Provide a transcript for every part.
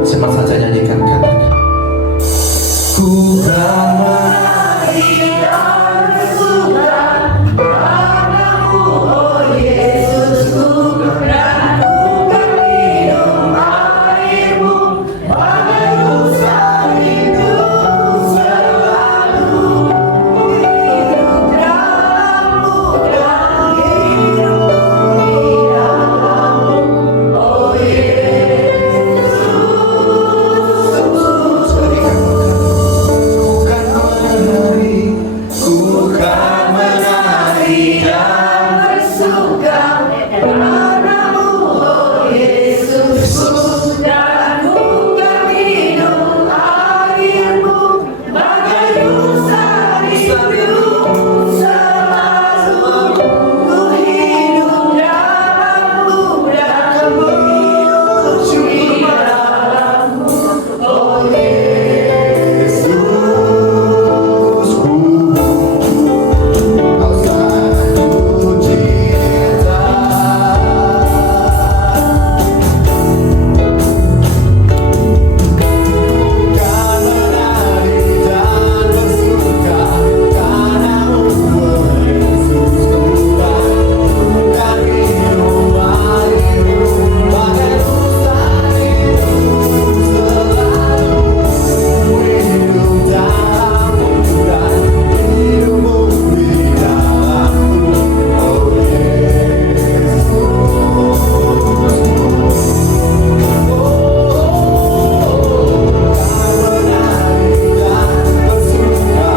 Cepat saja nyanyikan, katakan ku ramai dan bersuka padamu, oh Yesus. Ku ragukan minum airmu, bagai rusa hidup selalu. Ku hidup dalammu dan hidup di dalammu, oh Yesus. Ku kan menari dan bersuka padamu, oh Yesus. Dan ku kan minum airmu, bagai rusa hidup selalu. Ku hidup dalammu dan hidup di dalammu, oh Yesus. Kau sangat cinta, kan menari dan bersuka padamu, oh Yesus. Bukan minum airmu, bagai rusa hidup selalu. Ku hidup dalammu dan hidupmu di dalammu, oh Yesus. Kan menari dan bersuka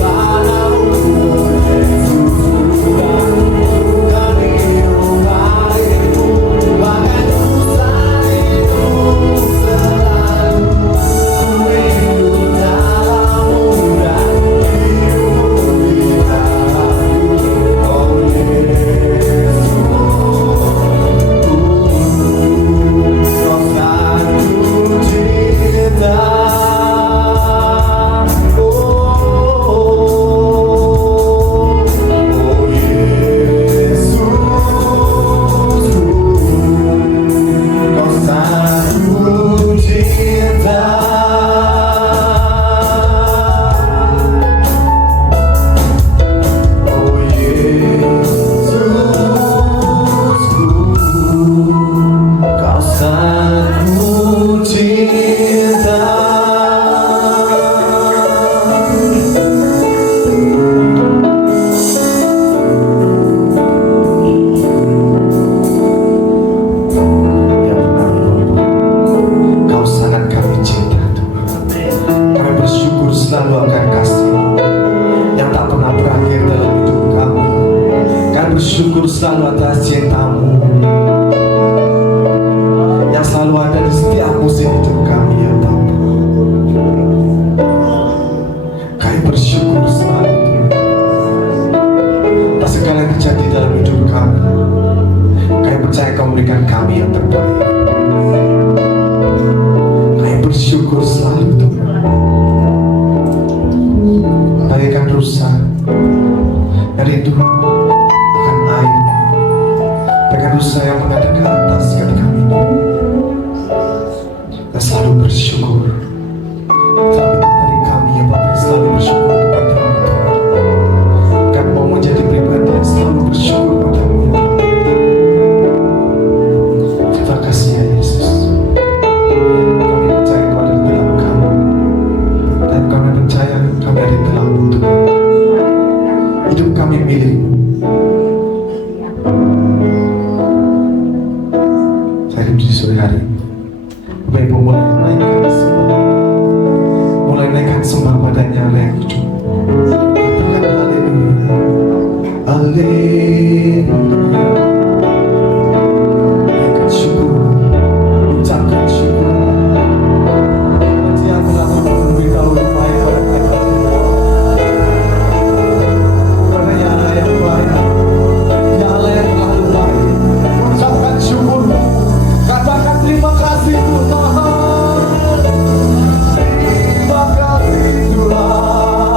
padamu, oh Yesus. Bukan minum airmu, bagai rusa hidup selalu. Ku hidup dalammu dan hidupmu di dalammu, oh Yesus. Kau sangat cinta, oh Yesus. Kau sangat cinta, oh Yesusku. Kau sangat cinta. Ya benar Bapak, Kau sangat kami cinta Tuhan. Kami bersyukur selalu akan kasih yang tak pernah berakhir dalam hidup kami. Kami bersyukur selalu atas cinta-Mu yang selalu ada di setiap musim hidup kami, ya Bapa. Kami bersyukur selalu Tuhan atas segala yang terjadi dalam hidup kami. Kami percaya Kau memberikan kami yang terbaik. Kami bersyukur selalu Tuhan. Bagaikan rusa yang rindu akan air, bagaikan rusa yang menghadap ke atas ketika minum, dan selalu bersyukur. Terlebih dari kami ya Bapak, yang selalu bersyukur kepada-Mu Tuhan. Kami mau menjadi pribadi yang selalu bersyukur padamu, ya Bapak. Terima kasih ya Yesus. Kami percaya Kau ada di dalam kami, dan kami percaya kami ada di dalam-Mu Tuhan. Hidup kami milik-Mu. Saya hidup di sore hari ini, Bapak Ibu mulai naikkan sembah padanya yang hidup. Katakan haleluya, haleluya. Naikkan syukur, ucapkan syukur. Dia telah memberitahu baik pada kita semua. Karena ya Allah yang baik, ya Allah yang terlalu baik. Ucapkan syukur, katakan terima kasih Tuhan. Terima kasih Tuhan.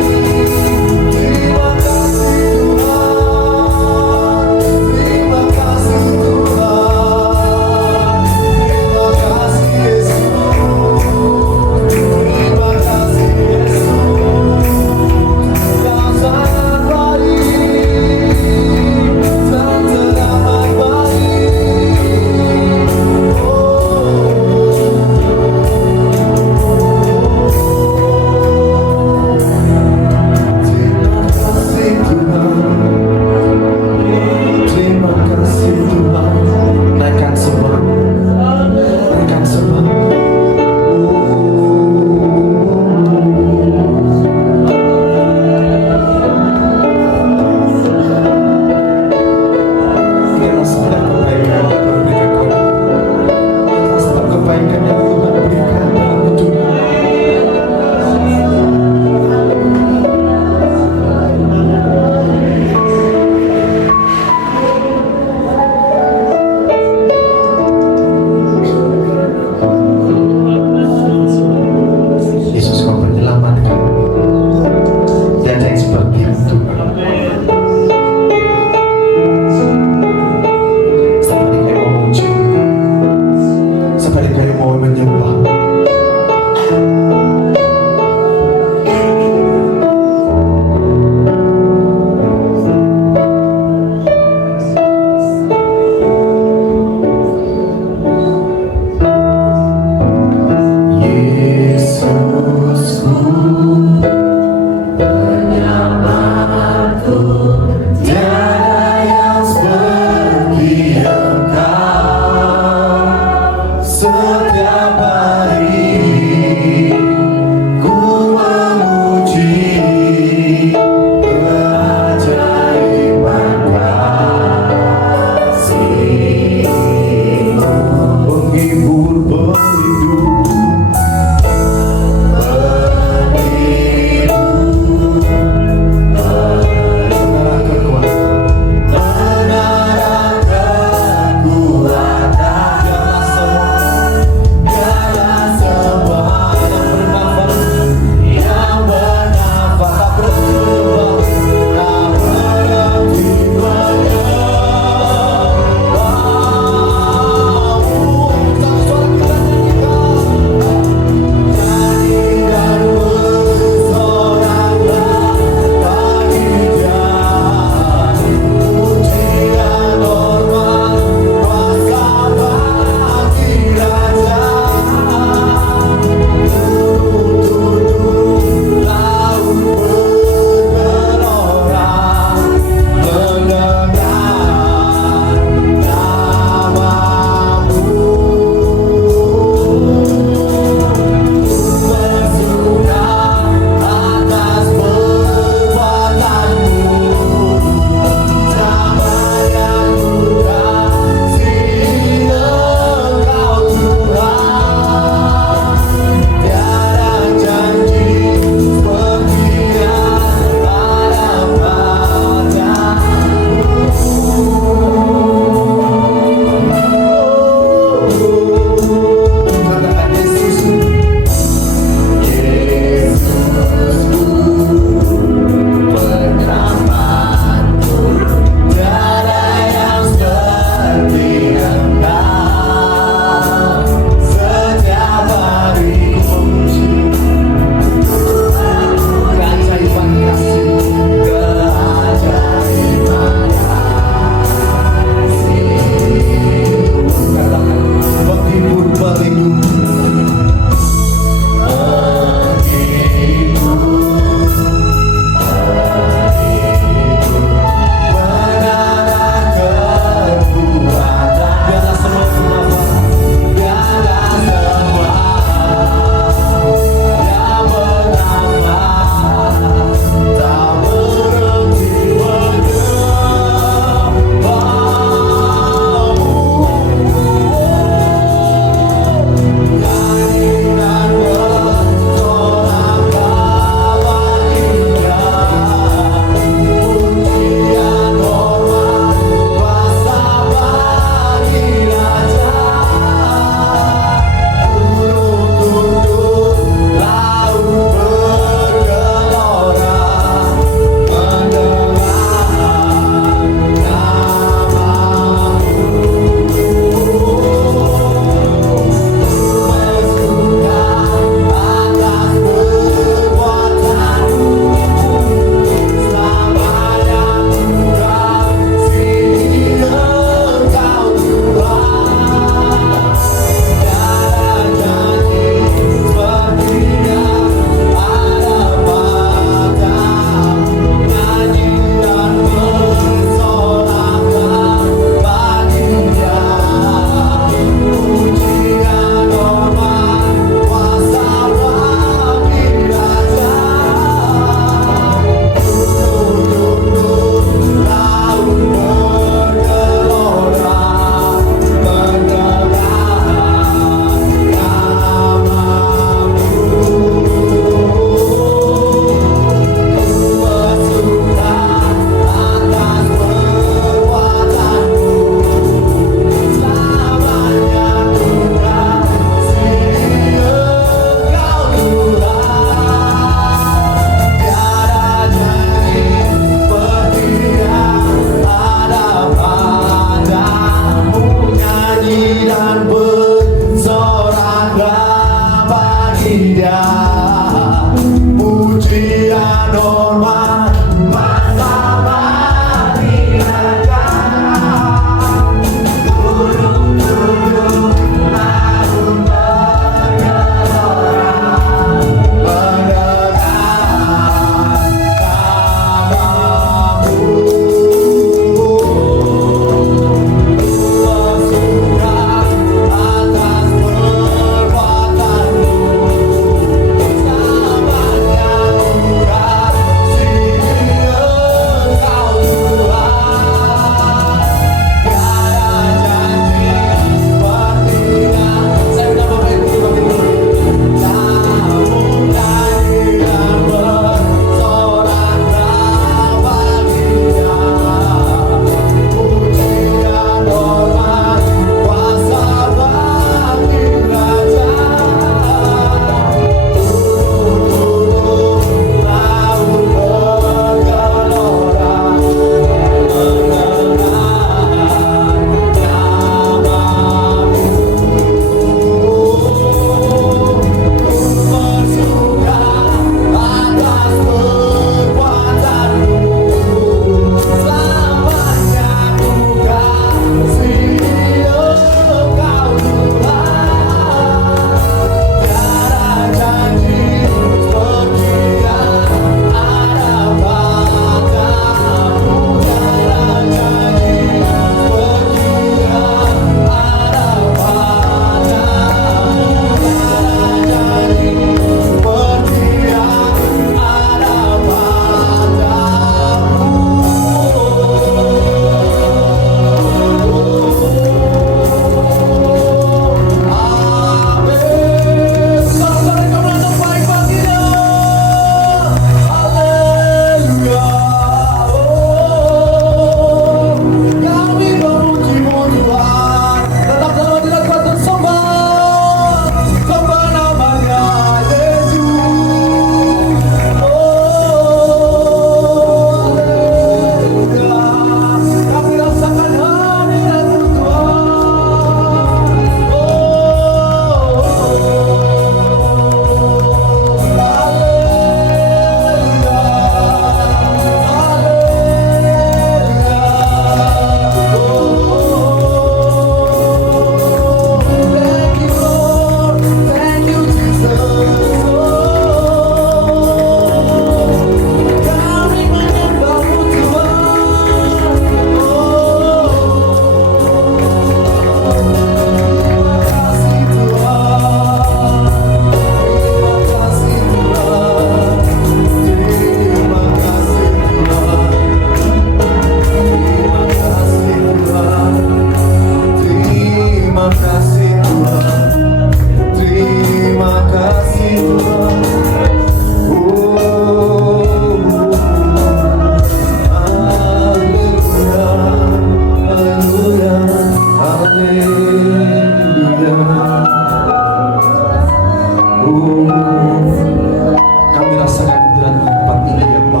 kehadiran tempat ini ya Bapa.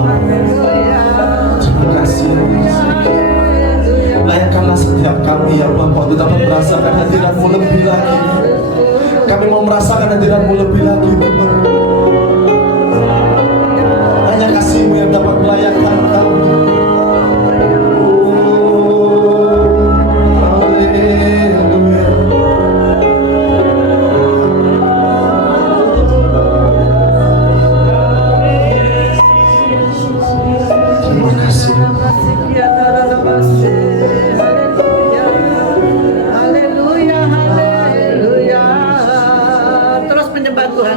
Terima kasih ya Yesus. Layakkanlah setiap kami ya Bapa untuk dapat merasakan hadirat-Mu lebih lagi. Kami mau merasakan hadirat-Mu lebih lagi Tuhan. Hanya kasih-Mu yang dapat melayakkan kami. Terima kasih. Haleluya, haleluya. Terus menyembah Tuhan.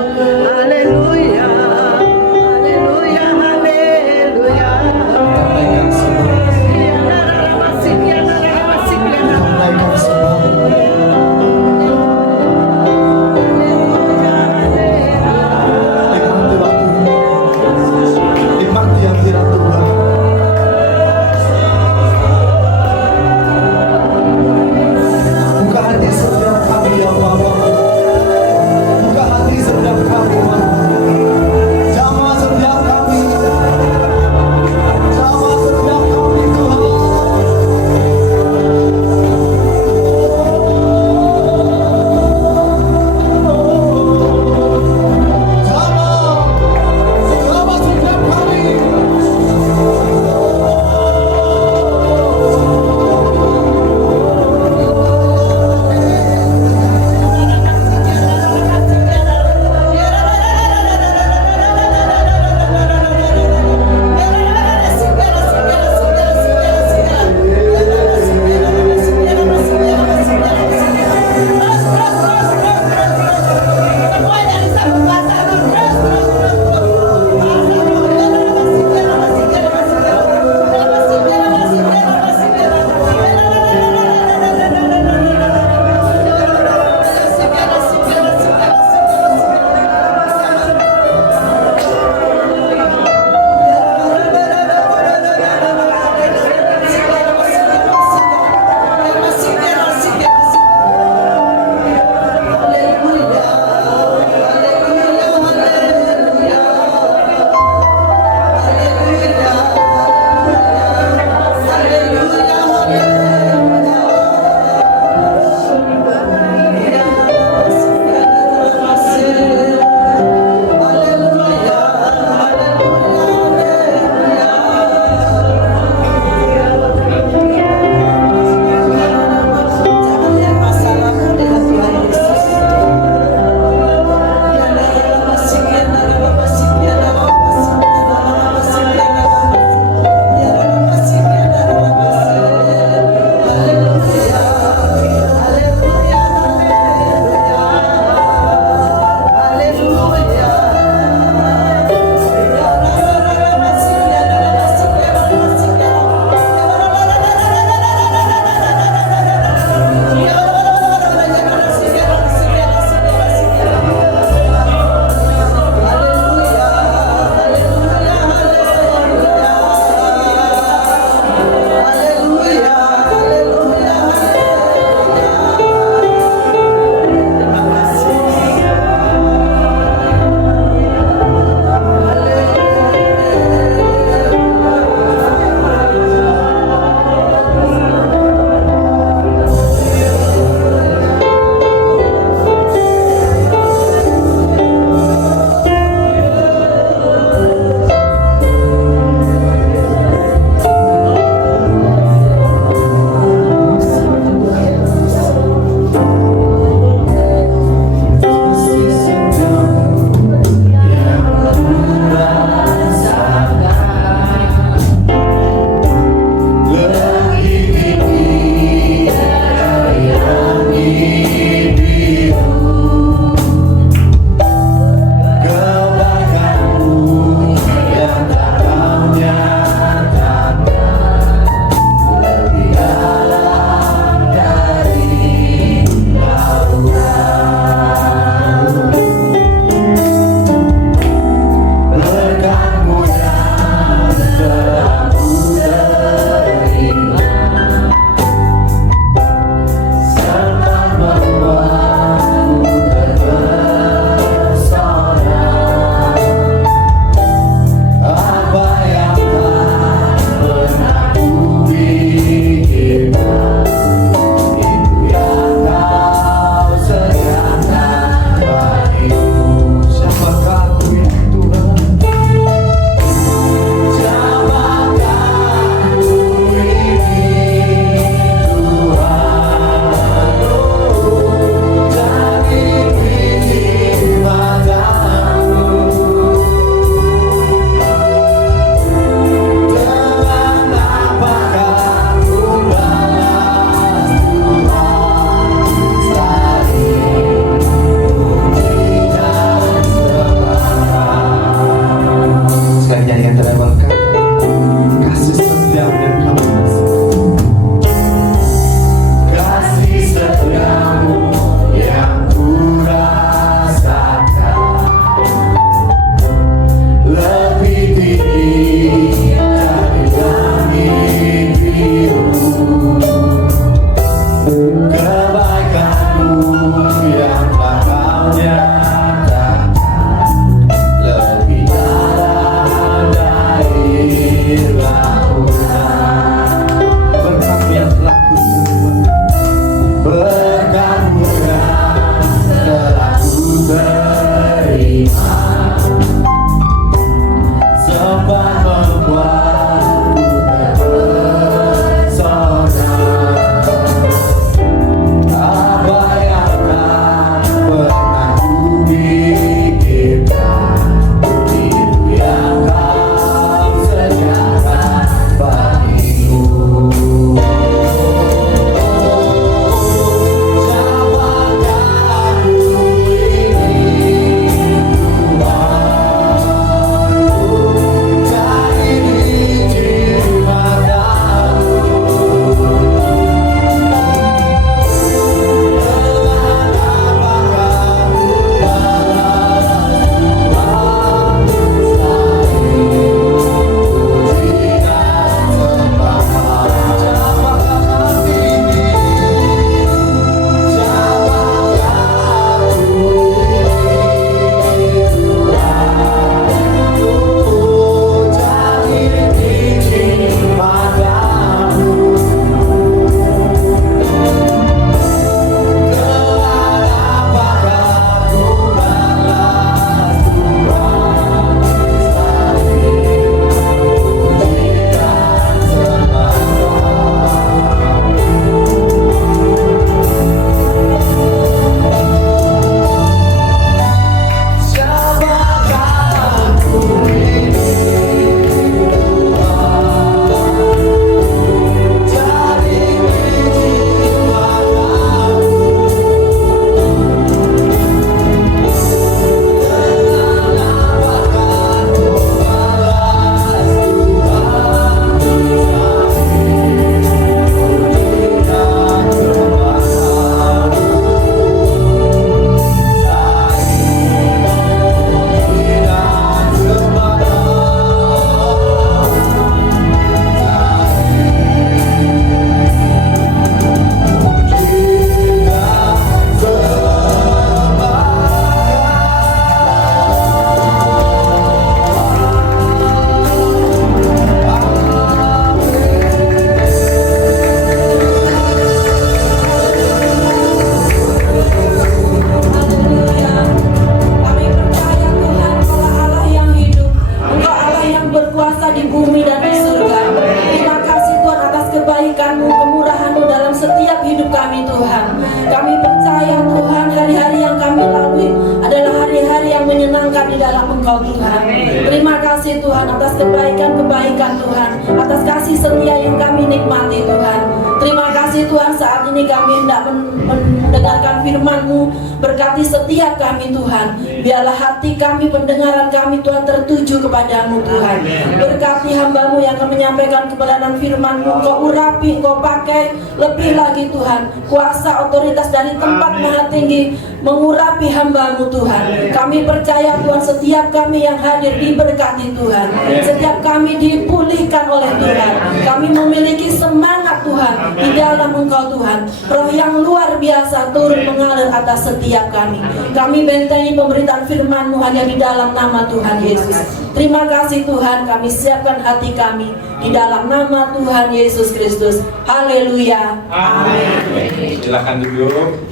Berkati setiap kami Tuhan. Biarlah hati kami, pendengaran kami Tuhan tertuju kepadamu Tuhan. Berkati hamba-Mu yang akan menyampaikan kebenaran firman-Mu. Kau urapi, Kau pakai lebih lagi Tuhan. Kuasa otoritas dari tempat maha tinggi mengurapi hamba-Mu Tuhan. Kami percaya Tuhan, setiap kami yang hadir diberkati Tuhan. Setiap kami dipulihkan oleh Tuhan. Kami memiliki semangat Tuhan di dalam Engkau Tuhan. Roh yang luar biasa turun mengalir atas setiap kami. Kami bentengi pemberitaan firman-Mu hanya di dalam nama Tuhan Yesus. Terima kasih Tuhan, kami siapkan hati kami di dalam nama Tuhan Yesus Kristus. Haleluya. Amin. Silakan duduk.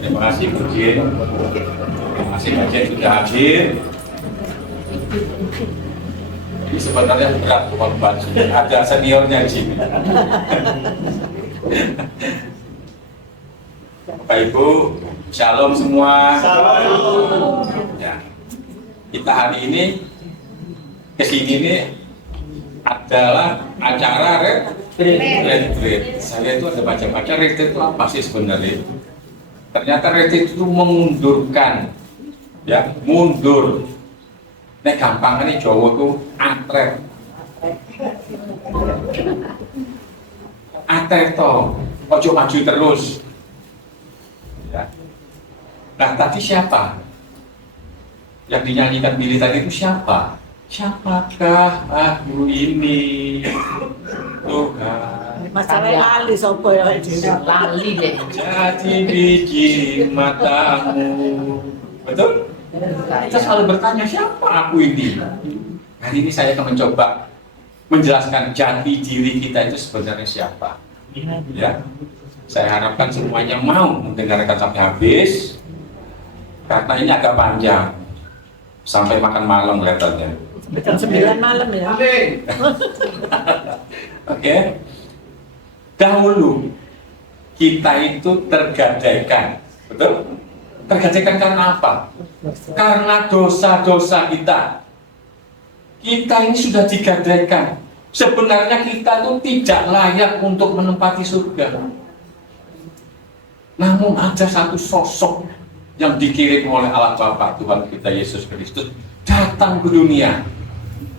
Terima kasih Bujin. Terima kasih Bujin sudah hadir. Ini sebenarnya berat korban. Ada seniornya Jim. Bapak Ibu, shalom semua. Shalom. Ya. Kita hari ini kesini ini adalah acara retreat. Saya itu ada baca-baca retreat itu apa sih sebenarnya? Ternyata retreat itu mengundurkan, ya mundur. Nek gampangnya Jawa itu atret. Atret toh, ojo maju terus. Ya. Nah tadi siapa? Yang dinyanyikan Billy tadi itu siapa? Siapakah aku ini? Tuhan. Masalah lali sopo ya lali deh. Jadi biji matamu. Betul? Kita selalu bertanya siapa aku ini? Hari ini saya akan mencoba menjelaskan jati diri kita itu sebenarnya siapa. Ya, saya harapkan semuanya mau mendengarkan sampai habis, karena ini agak panjang sampai makan malam kelihatannya. Jam 9 malam ya. Oke. Dahulu kita itu tergadaikan, betul? Tergadaikan karena apa? Karena dosa-dosa kita. Kita ini sudah digadaikan. Sebenarnya kita itu tidak layak untuk menempati surga. Namun ada satu sosok yang dikirim oleh Allah Bapa Tuhan kita Yesus Kristus datang ke dunia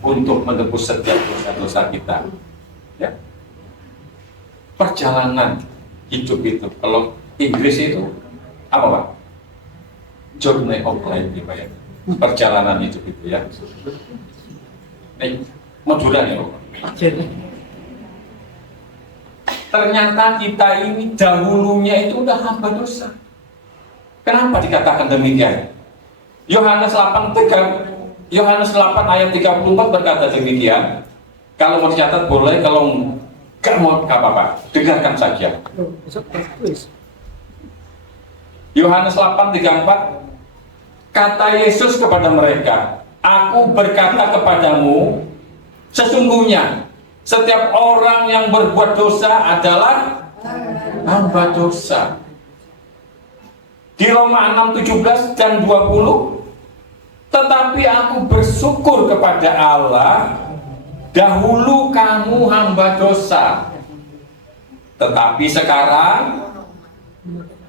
untuk menebus setiap dosa-dosa kita. Ya. Perjalanan hidup itu, kalau Inggris itu apa Pak? Journey of life, ya. Perjalanan hidup itu ya. Madura ya Pak. Ternyata kita ini dahulunya itu udah hamba dosa. Kenapa dikatakan demikian? Yohanes 8 ayat 34 berkata demikian. Kalau mau dicatat boleh, kalau nggak mau nggak apa-apa, dengarkan saja. Yohanes 8:34, kata Yesus kepada mereka, aku berkata kepadamu, sesungguhnya setiap orang yang berbuat dosa adalah hamba dosa. Di Roma 6:17 dan 20, tetapi aku bersyukur kepada Allah, dahulu kamu hamba dosa, tetapi sekarang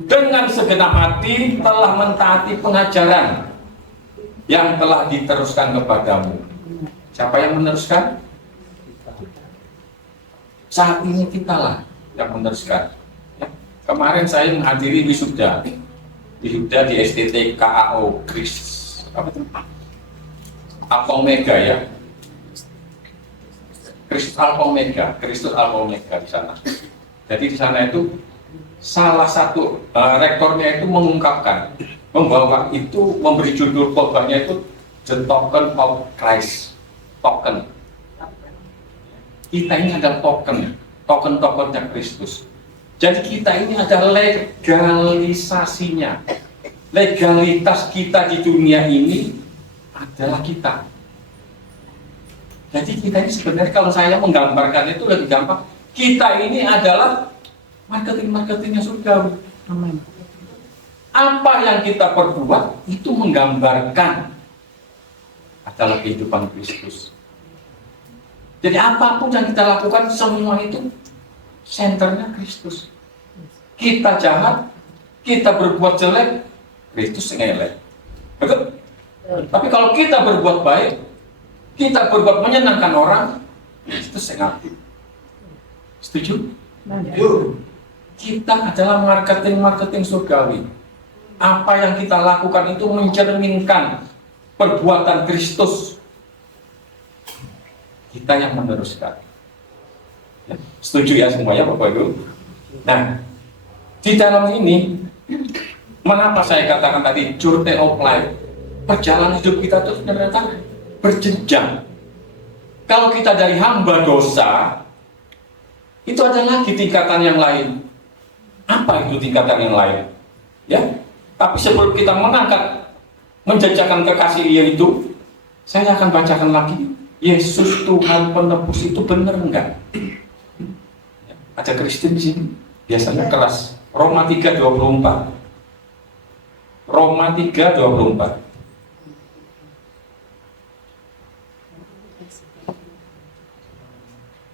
dengan segenap hati telah mentaati pengajaran yang telah diteruskan kepadamu. Siapa yang meneruskan? Saat ini kitalah yang meneruskan. Ya. Kemarin saya menghadiri wisuda di STT KAO Kristus apa itu? Alpha Omega ya. Kristus Alpha Omega di sana. Jadi di sana itu salah satu rektornya itu mengungkapkan bahwa itu memberi judul khotbahnya itu The Token of Christ. Token. Kita ini adalah token-tokennya Kristus. Jadi kita ini ada legalisasinya. Legalitas kita di dunia ini adalah kita. Jadi kita ini sebenarnya kalau saya menggambarkan itu lebih gampang. Kita ini adalah marketing-marketingnya surgawi. Amin. Apa yang kita perbuat itu menggambarkan adalah kehidupan Kristus. Jadi apapun yang kita lakukan semua itu senternya Kristus. Kita jahat, kita berbuat jelek, Kristus ngelek. Betul? Tapi kalau kita berbuat baik, kita berbuat menyenangkan orang, Kristus ngapi. Setuju? Kita adalah marketing surgawi. Apa yang kita lakukan itu mencerminkan perbuatan Kristus. Kita yang meneruskan. Ya, setuju ya semuanya Bapak Ibu? Nah, di dalam ini, mengapa saya katakan tadi journey of life? Perjalanan hidup kita itu ternyata berjenjang. Kalau kita dari hamba dosa, itu ada lagi tingkatan yang lain. Apa itu tingkatan yang lain? Ya, tapi sebelum kita menjajakan kekasih itu, saya akan bacakan lagi. Yesus Tuhan penebus itu benar enggak? Ada Kristen di sini, biasanya keras. Roma 3:24. Roma 3:24.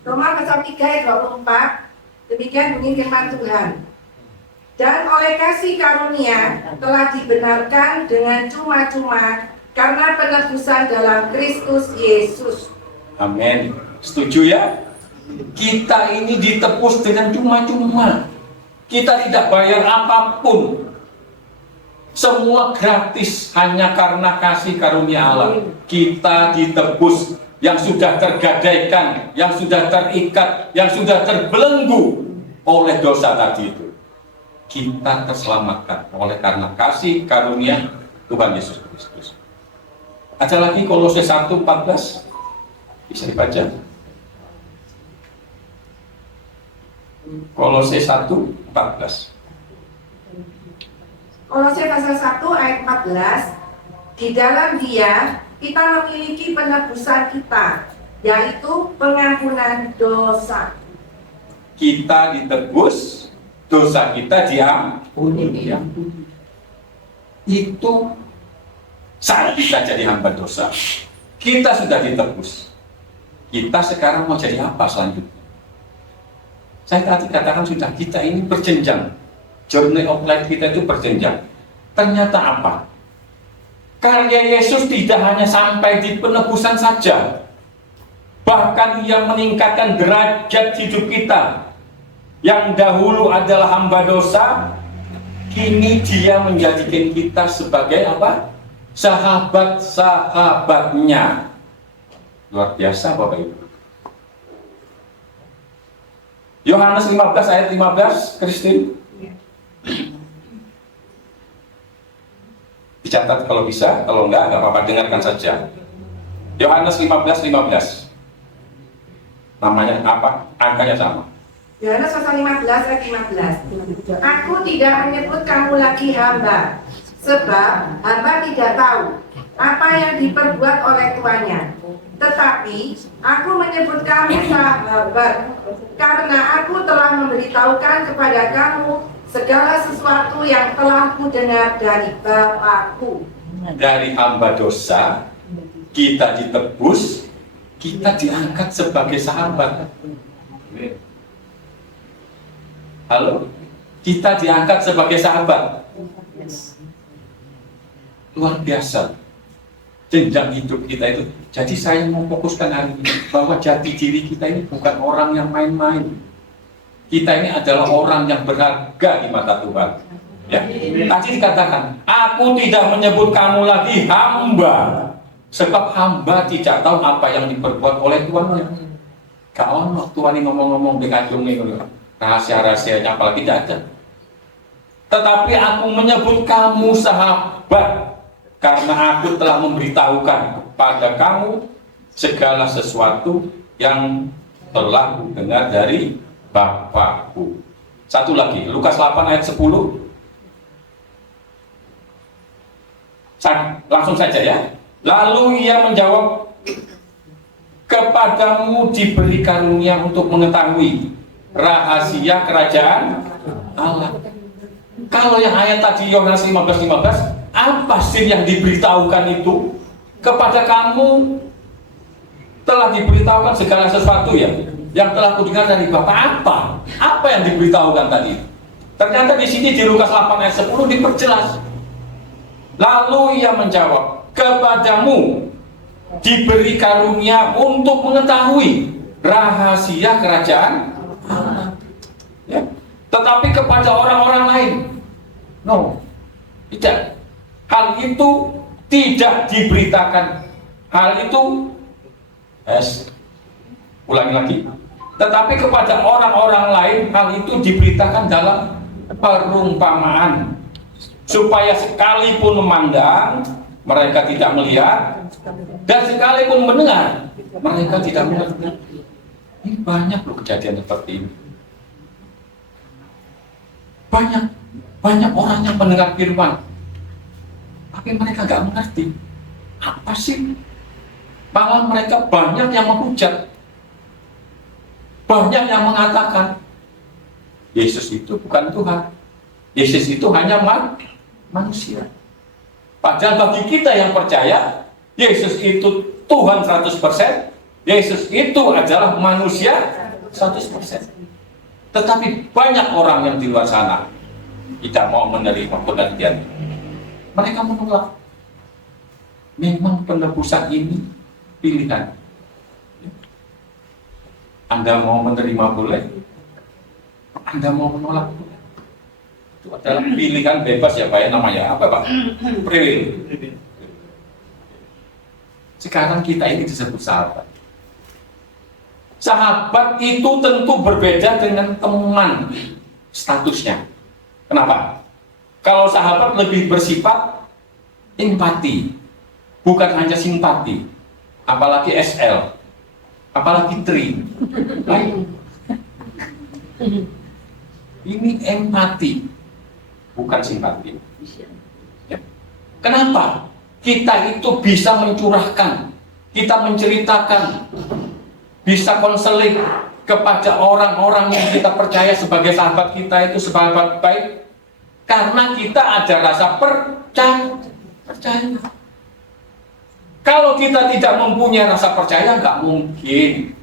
Roma pasal 3 ayat 24, demikian bunyi firman Tuhan. Dan oleh kasih karunia telah dibenarkan dengan cuma-cuma karena penebusan dalam Kristus Yesus. Amin. Setuju ya? Kita ini ditebus dengan cuma-cuma. Kita tidak bayar apapun. Semua gratis hanya karena kasih karunia Allah. Kita ditebus, yang sudah tergadaikan, yang sudah terikat, yang sudah terbelenggu oleh dosa tadi itu. Kita terselamatkan oleh karena kasih karunia Tuhan Yesus Kristus. Ada lagi Kolose 1:14, bisa dibaca. Kolose 1:14. Kolose pasal 1 ayat 14, di dalam Dia kita memiliki penebusan kita, yaitu pengampunan dosa. Kita ditebus, dosa kita diampuni. Itu saat kita jadi hamba dosa, kita sudah ditebus. Kita sekarang mau jadi apa selanjutnya? Saya tadi katakan sudah, kita ini berjenjang. Journey of life kita itu berjenjang. Ternyata apa? Karya Yesus tidak hanya sampai di penebusan saja, bahkan Ia meningkatkan derajat hidup kita. Yang dahulu adalah hamba dosa, kini Dia menjadikan kita sebagai apa? Sahabat-sahabatnya. Luar biasa Bapak Ibu. Yohanes 15 ayat 15, Christine. Dicatat kalau bisa, kalau enggak apa-apa, dengarkan saja. Yohanes 15. Namanya apa? Angkanya sama. Yohanes pasal 15 ayat 15. Aku tidak menyebut kamu lagi hamba, sebab hamba tidak tahu apa yang diperbuat oleh tuannya. Tetapi aku menyebut kamu sahabat, karena aku telah memberitahukan kepada kamu segala sesuatu yang telah kudengar dari Bapakku. Dari hamba dosa, kita ditebus, kita diangkat sebagai sahabat. Halo? Kita diangkat sebagai sahabat. Luar biasa. Jenjang hidup kita itu. Jadi saya mau fokuskan hari ini bahwa jati diri kita ini bukan orang yang main-main. Kita ini adalah orang yang berharga di mata Tuhan. Ya. Tadi dikatakan, aku tidak menyebut kamu lagi hamba, sebab hamba tidak tahu apa yang diperbuat oleh tuannya. Gak ono Tuhan ini ngomong-ngomong di kandung ini, rahasia-rahasianya apalagi tidak ada. Tetapi aku menyebut kamu sahabat, karena aku telah memberitahukan kepada kamu segala sesuatu yang telah kudengar dari Bapakku. Satu lagi, Lukas 8 ayat 10. Langsung saja ya. Lalu ia menjawab, kepadamu diberi karunia untuk mengetahui rahasia kerajaan Allah. Kalau yang ayat tadi Yohanes 15, apa sih yang diberitahukan itu? Kepada kamu telah diberitahukan segala sesuatu ya, yang telah kudengar dari Bapa. Apa yang diberitahukan tadi? Ternyata di sini di Lukas 8 ayat 10 diperjelas. Lalu ia menjawab, kepadamu diberi karunia untuk mengetahui rahasia kerajaan Allah. Ya. Tetapi kepada orang-orang lain, no, tidak. Hal itu tidak diberitakan. Hal itu, ulangi lagi. Tetapi kepada orang-orang lain, hal itu diberitakan dalam perumpamaan, supaya sekalipun memandang, mereka tidak melihat, dan sekalipun mendengar, mereka tidak mengerti. Ini banyak loh kejadian seperti ini. Banyak orang yang mendengar firman, tapi mereka nggak mengerti apa sih. Malah mereka banyak yang menghujat, banyak yang mengatakan Yesus itu bukan Tuhan, Yesus itu hanya manusia. Padahal bagi kita yang percaya Yesus itu Tuhan 100%, Yesus itu adalah manusia 100%. Tetapi banyak orang yang di luar sana tidak mau menerima pengertian. Mereka menolak. Memang penebusan ini pilihan. Anda mau menerima boleh, Anda mau menolak boleh. Itu adalah pilihan bebas ya Pak, namanya apa Pak? Free. Sekarang kita ini disebut sahabat. Sahabat itu tentu berbeda dengan teman statusnya. Kenapa? Kalau sahabat lebih bersifat empati, bukan hanya simpati, apalagi SL, apalagi tri. Ini empati, bukan simpati. Ya. Kenapa? kita itu bisa mencurahkan, kita menceritakan, bisa konseling kepada orang-orang yang kita percaya sebagai sahabat kita itu sahabat baik, karena kita ada rasa percaya. Kalau kita tidak mempunyai rasa percaya, nggak mungkin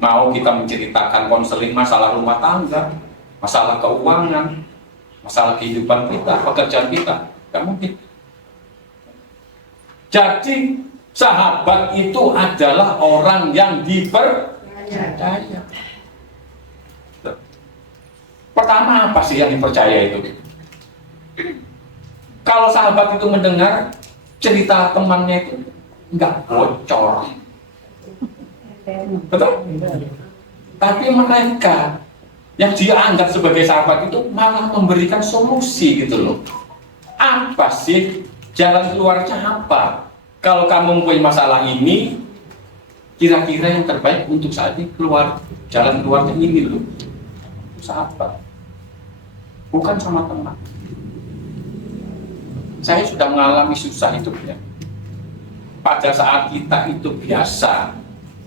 mau kita menceritakan konseling masalah rumah tangga, masalah keuangan, masalah kehidupan kita, pekerjaan kita, nggak mungkin. Jadi sahabat itu adalah orang yang dipercaya. Pertama, apa sih yang dipercaya itu? Kalau sahabat itu mendengar cerita temannya itu nggak bocor, betul? Tapi mereka yang dia anggap sebagai sahabat itu malah memberikan solusi gitu loh. Apa sih jalan keluarnya apa? Kalau kamu mempunyai masalah ini, kira-kira yang terbaik untuk saat ini keluar, jalan keluarnya ini loh. Sahabat, bukan sama teman. Saya sudah mengalami susah hidupnya. Pada saat kita itu biasa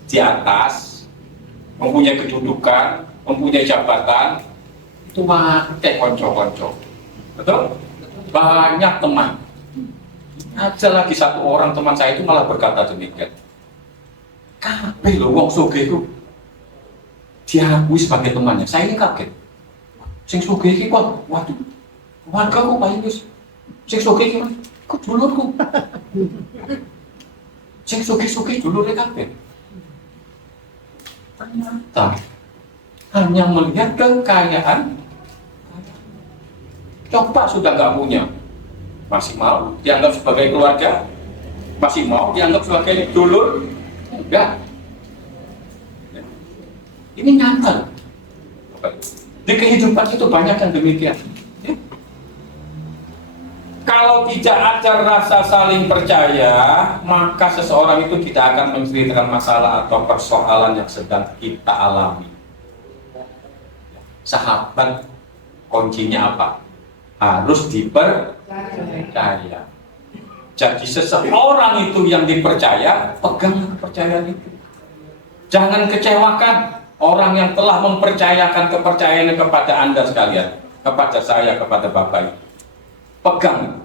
di atas, mempunyai kedudukan, mempunyai jabatan, itu pakai konco-konco, betul? Banyak teman. Ada lagi satu orang teman saya itu malah berkata demikian. Kabeh lho wong sugih iku diakui sebagai temannya. Saya ini kaget. Sing sugih iki kok, waduh, warga kok Pak Yus. Sing sugih iki kok dulurku. Sing sugih-sugih dulure kabeh. Ternyata hanya melihat kekayaan, coba sudah nggak punya, masih mau dianggap sebagai keluarga, masih mau dianggap sebagai dulur, enggak. Ini nyata. Di kehidupan itu banyak yang demikian. Kalau tidak ada rasa saling percaya, maka seseorang itu tidak akan menceritakan masalah atau persoalan yang sedang kita alami. Sahabat kuncinya apa? Harus dipercaya. Jadi seseorang itu yang dipercaya, pegang kepercayaan itu. Jangan kecewakan orang yang telah mempercayakan kepercayaannya kepada Anda sekalian, kepada saya, kepada Bapak Ibu. Pegang,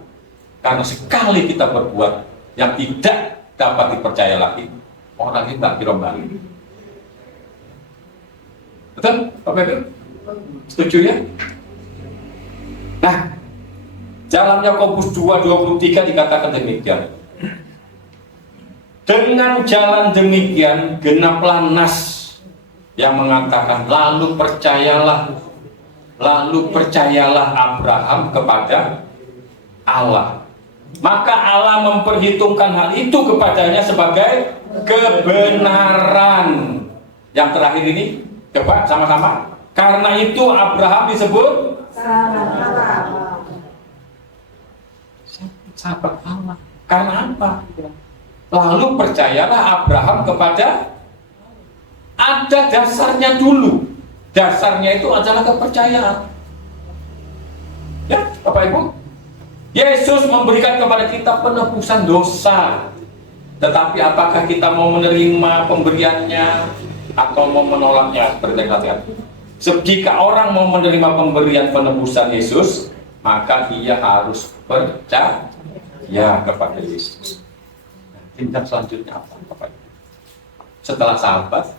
karena sekali kita berbuat yang tidak dapat dipercaya lagi, orang itu tak dirombali. Betul, Bapak Ibu? Setuju ya? Nah, dalam Yakobus 2:23 dikatakan demikian. Dengan jalan demikian genaplah nas yang mengatakan lalu percayalah Abraham kepada Allah. Maka Allah memperhitungkan hal itu kepadanya sebagai kebenaran. Yang terakhir ini, coba sama-sama. Karena itu Abraham disebut sahabat Allah. Karena apa? Lalu percayalah Abraham kepada, ada dasarnya dulu. Dasarnya itu adalah kepercayaan. Ya, Bapak Ibu. Yesus memberikan kepada kita penebusan dosa. Tetapi apakah kita mau menerima pemberiannya atau mau menolaknya? Berhati-hati. Jika orang mau menerima pemberian penebusan Yesus, maka dia harus percaya kepada Yesus. Tindak selanjutnya apa, Bapak Ibu? Setelah sahabat,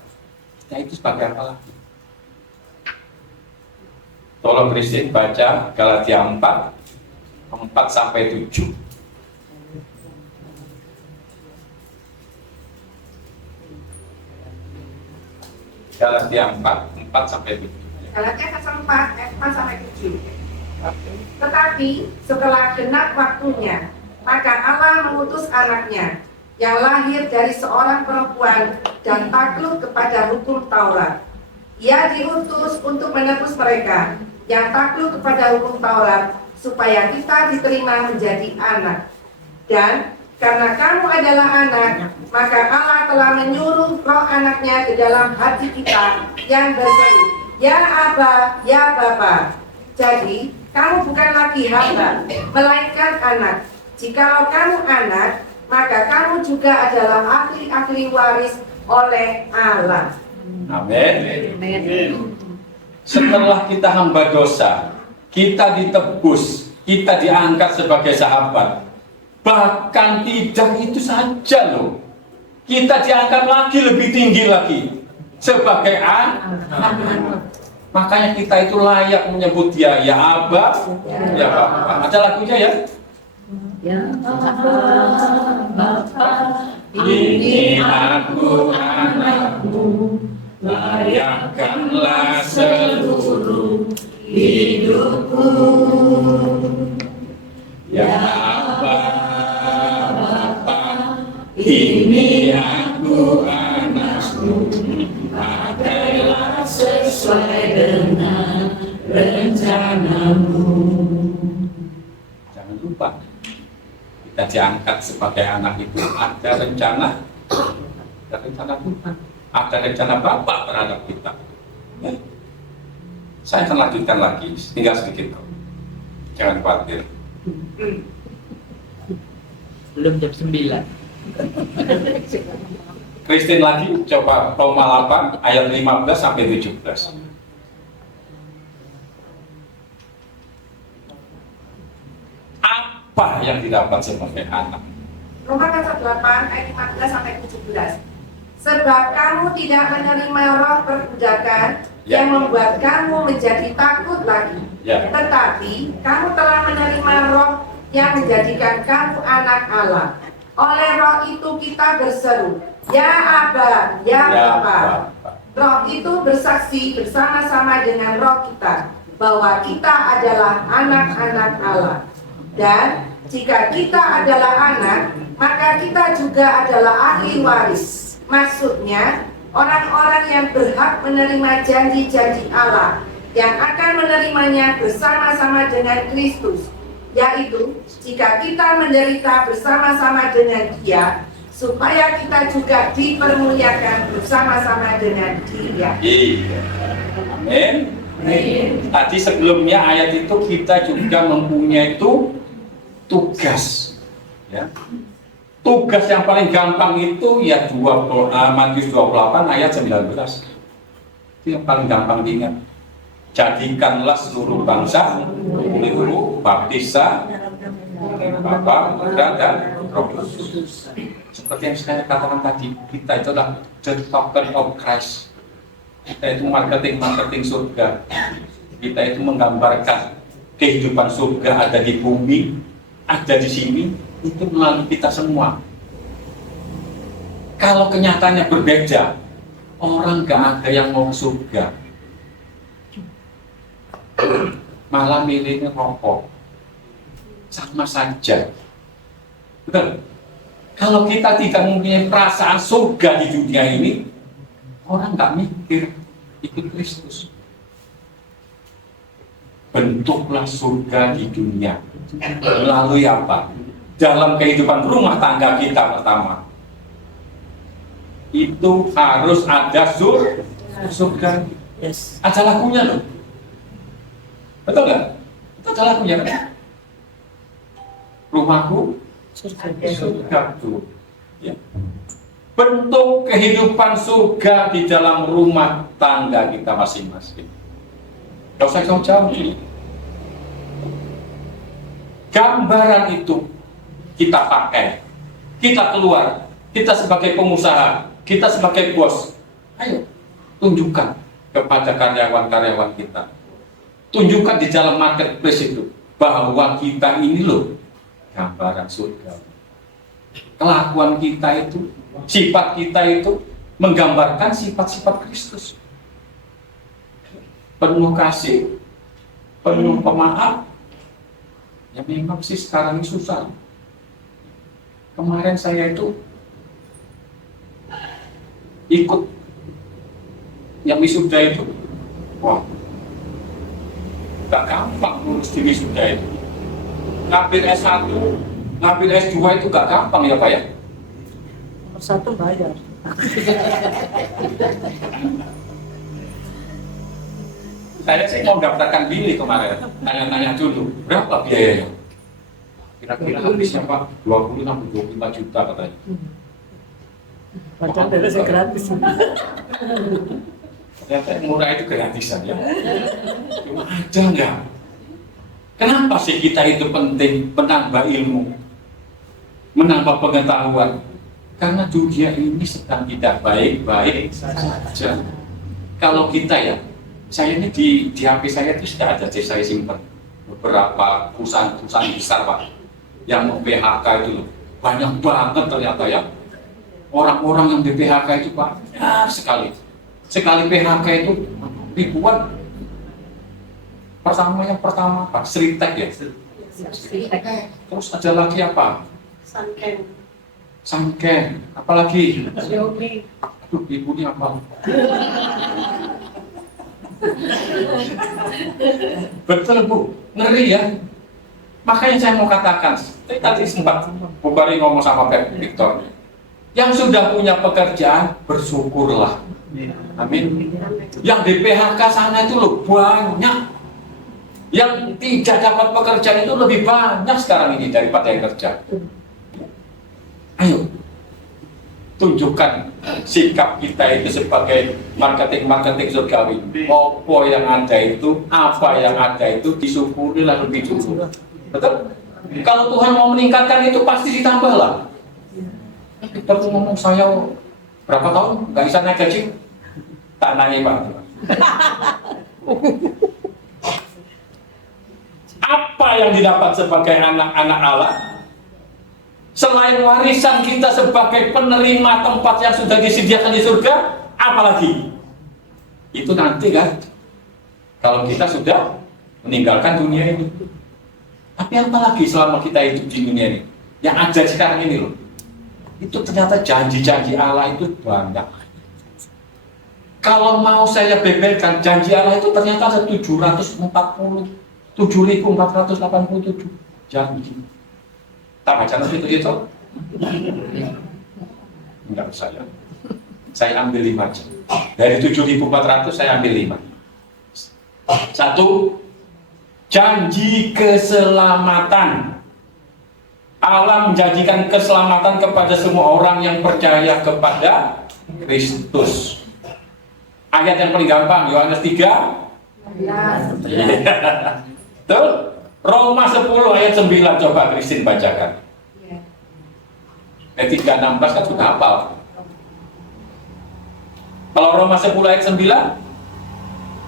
kita itu sebagai apa lagi? Tolong Christine baca Galatia 4:4-7. Galatia 4:4-7. Galatia 4 ayat 4-7. Tetapi setelah genap waktunya, maka Allah mengutus anaknya yang lahir dari seorang perempuan dan takluk kepada hukum Taurat. Ia diutus untuk menebus mereka yang takluk kepada hukum Taurat, supaya kita diterima menjadi anak. Dan karena kamu adalah anak, maka Allah telah menyuruh roh anaknya ke dalam hati kita yang berseru, ya Aba, ya Bapa. Jadi kamu bukan lagi hamba, melainkan anak. Jikalau kamu anak, maka kamu juga adalah ahli-ahli waris oleh Allah. Amin. Setelah kita hamba dosa, kita ditebus, kita diangkat sebagai sahabat. Bahkan tidak itu saja loh, kita diangkat lagi lebih tinggi lagi sebagai anak. Makanya kita itu layak menyebut dia ya Abba, ya Bapa. Ada lagunya ya? Ya Bapa, Ini aku anakmu, layakkanlah seluruh hidupku. Ya Abba, Bapa, ini aku anakmu, pakailah sesuai dengan rencanamu. Jangan lupa, kita diangkat sebagai anak itu ada rencana Tuhan, ada rencana Bapa terhadap kita. Ya. Saya akan lanjutkan lagi, tinggal sedikit kok. Jangan khawatir. belum jam 9. Christine lagi, coba Roma 8 ayat 15 sampai 17. Apa yang didapat sebagai anak? Roma pasal 8 ayat 15 sampai 17. Sebab kamu tidak menerima roh perbudakan yang membuat kamu menjadi takut lagi. Ya. Tetapi kamu telah menerima roh yang menjadikan kamu anak Allah. Oleh roh itu kita berseru, Ya Abba, Ya Bapa. Roh itu bersaksi bersama-sama dengan roh kita bahwa kita adalah anak-anak Allah. Dan jika kita adalah anak, maka kita juga adalah ahli waris. Maksudnya, orang-orang yang berhak menerima janji-janji Allah yang akan menerimanya bersama-sama dengan Kristus, yaitu jika kita menderita bersama-sama dengan Dia, supaya kita juga dipermuliakan bersama-sama dengan Dia. Iya. Amin. Tadi sebelumnya ayat itu kita juga mempunyai tugas. Ya. Tugas yang paling gampang itu ya Matius 28 ayat 19. Itu yang paling gampang diingat. Jadikanlah seluruh bangsa murid-murid baptisa Bapa, Putra, dan Roh Kudus. Seperti yang saya katakan tadi, kita itu adalah the token of Christ. Kita itu marketing surga. Kita itu menggambarkan kehidupan surga ada di bumi, ada di sini, itu melalui kita semua. Kalau kenyataannya berbeda, orang gak ada yang mau surga, malah milihnya rokok, sama saja. Betul? Kalau kita tidak mempunyai perasaan surga di dunia ini, orang gak mikir ikut Kristus. Bentuklah surga di dunia melalui apa? Dalam kehidupan rumah tangga kita pertama, itu harus ada surga. Yes. Ada lagunya loh. Betul nggak? Itu ada lagunya kan? Rumahku surgaku. Ya. Bentuk kehidupan surga di dalam rumah tangga kita masing-masing. Gak usah jauh-jauh. Gambaran itu kita pakai, kita keluar, kita sebagai pengusaha, kita sebagai bos. Ayo, tunjukkan kepada karyawan-karyawan kita. Tunjukkan di dalam marketplace itu bahwa kita ini loh gambaran surga. Kelakuan kita itu, sifat kita itu menggambarkan sifat-sifat Kristus. Penuh kasih, penuh pemaaf. Ya memang sih sekarang ini susah. Kemarin saya itu ikut yang wisuda itu, wah, gak gampang ngurus di wisuda itu. Ngambil S1, ngambil S2 itu gak gampang ya Pak ya? Nomor 1 bayar. Saya sih mau daftarkan Billy kemarin, tanya-tanya dulu, berapa biayanya? Kira-kira habisnya Pak 20 sampai 25 juta katanya. Padahal beresnya gratis. Ternyata yang murah itu gratisan ya. Cuma aja enggak. Kenapa sih kita itu penting menambah ilmu, menambah pengetahuan? Karena dunia ini sedang tidak baik-baik saja. Kalau kita ya, saya ini di HP saya itu sudah ada, saya simpan beberapa perusahaan-perusahaan besar Pak, yang mau PHK itu loh. Banyak banget ternyata ya. Orang-orang yang di PHK itu Pak, ya sekali PHK itu ribuan. Yang pertama Pak, Sritek ya. Terus ada lagi apa? Sanken. Apalagi? Aduh, ibu ini apa? Betul Bu, ngeri ya. Makanya saya mau katakan, tadi sempat Bu Bari ngomong sama Pak Victor, yang sudah punya pekerjaan bersyukurlah. Amin. Yang di PHK sana itu loh banyak. Yang tidak dapat pekerjaan itu lebih banyak sekarang ini daripada yang kerja. Ayo, tunjukkan sikap kita itu sebagai marketing surgawi. Apa yang ada itu, apa yang ada itu disyukurilah lebih dulu. Betul? Kalau Tuhan mau meningkatkan itu pasti ditambah lah. Kita tuh ngomong saya berapa tahun nggak bisa naik gaji? Tak nanya Pak. Apa yang didapat sebagai anak-anak Allah? Selain warisan kita sebagai penerima tempat yang sudah disediakan di surga, apalagi? Itu nanti kan, kalau kita sudah meninggalkan dunia ini. Tapi apalagi selama kita hidup di dunia ini? Yang ada sekarang ini loh. Itu ternyata janji-janji Allah itu banyak. Kalau mau saya beberkan, janji Allah itu ternyata ada 7.487 janji. Tak baca nanti itu? Enggak usah ya. Saya ambil 5 aja. Dari 7.400 saya ambil 5. 1. Janji keselamatan. Allah menjanjikan keselamatan kepada semua orang yang percaya kepada Kristus. Ayat yang paling gampang, Yohanes 3. Betul? Roma 10 ayat 9, coba Kristin bacakan. Ayat 3:16 kan sudah hafal. Kalau Roma 10 ayat 9?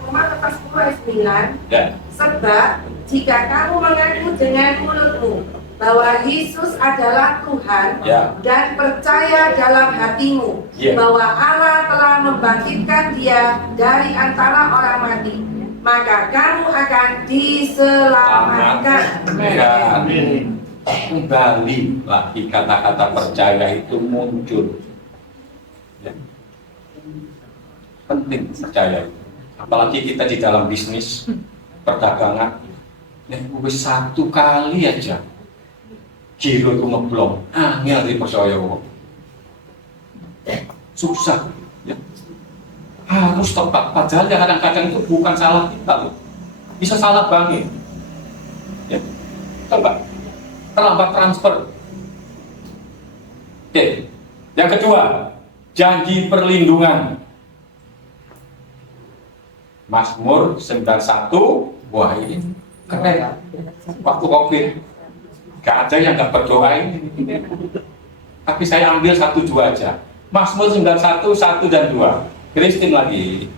Roma 10 ayat 9. Ya. Sebab jika kamu mengaku dengan mulutmu bahwa Yesus adalah Tuhan, Ya. dan percaya dalam hatimu Ya. bahwa Allah telah membangkitkan Dia dari antara orang mati, maka kamu akan diselamatkan. Amin. Kembali lagi kata-kata percaya itu muncul. Ya. Penting percaya itu. Apalagi kita di dalam bisnis, perdagangan. Wis 1 kali aja giro itu ngeblong, angel dipercaya wong. Susah, ya. Harus tepat. Padahal ya kadang-kadang itu bukan salah kita loh. Bisa salah banget. Ya. Coba terlambat transfer. Oke. Yang kedua, janji perlindungan. Mazmur 91. Wah, ini keren. Waktu Covid gak ada yang gak berdoa ini. Tapi saya ambil 1-2 aja. Mazmur 91, 1 dan 2. Kristin lagi.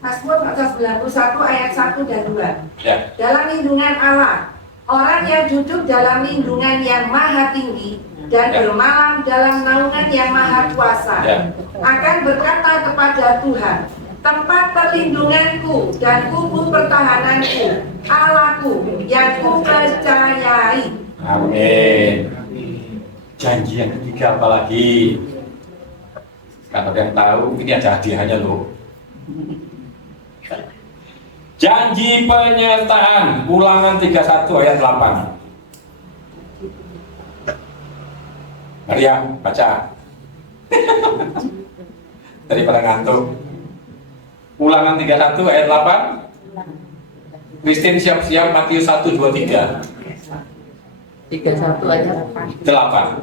Mazmur 91 ayat 1 dan 2. Ya. Dalam lindungan Allah, orang yang duduk dalam lindungan yang maha tinggi dan Ya. bermalam dalam naungan yang maha kuasa, Ya. akan berkata kepada Tuhan, tempat perlindunganku dan kubu pertahananku, Allahku yang kupercayai. Amin. Janji yang ketiga apalagi? Kalau ada yang tahu, ini ada hadiahnya loh. Janji penyertaan, Ulangan 31 ayat 8. Maria, baca. Daripada ngantuk. Ulangan 31 ayat 8. Christine siap-siap Matius 1, 2, 3 31 ayat 8.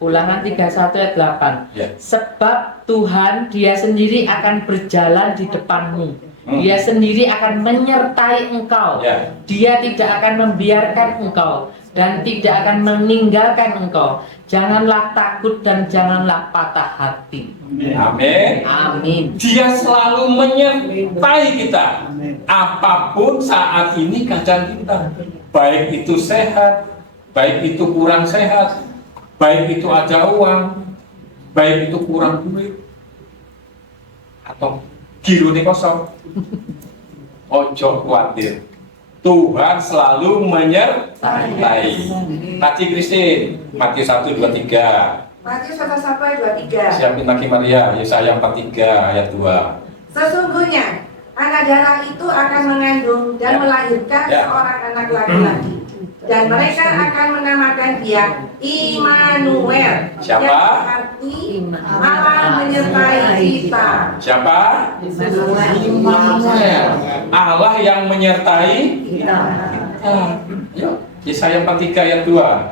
Ulangan 31 ayat 8. Ya. Sebab Tuhan dia sendiri akan berjalan di depanmu. Dia sendiri akan menyertai engkau. Ya. Dia tidak akan membiarkan engkau dan tidak akan meninggalkan engkau. Janganlah takut dan janganlah patah hati. Amin. Amin. Dia selalu menyertai kita apapun saat ini keadaan kita, baik itu sehat, baik itu kurang sehat, baik itu ada uang, baik itu kurang duit, atau girone kosong. Ojo khawatir, Tuhan selalu menyertai. Tadi Christine, Matius 1, 2, 3. Matius 1 sampai 23. Siapin lagi Maria, Yesaya 43 ayat 2. Sesungguhnya anak darah itu akan mengandung dan Ya. melahirkan Ya. seorang anak laki-laki. Dan mereka akan menamakan dia Immanuel. Siapa? Yang berarti Allah menyertai kita. Siapa? Immanuel. Allah yang menyertai kita. Yuk, Yesaya 43 ayat 2.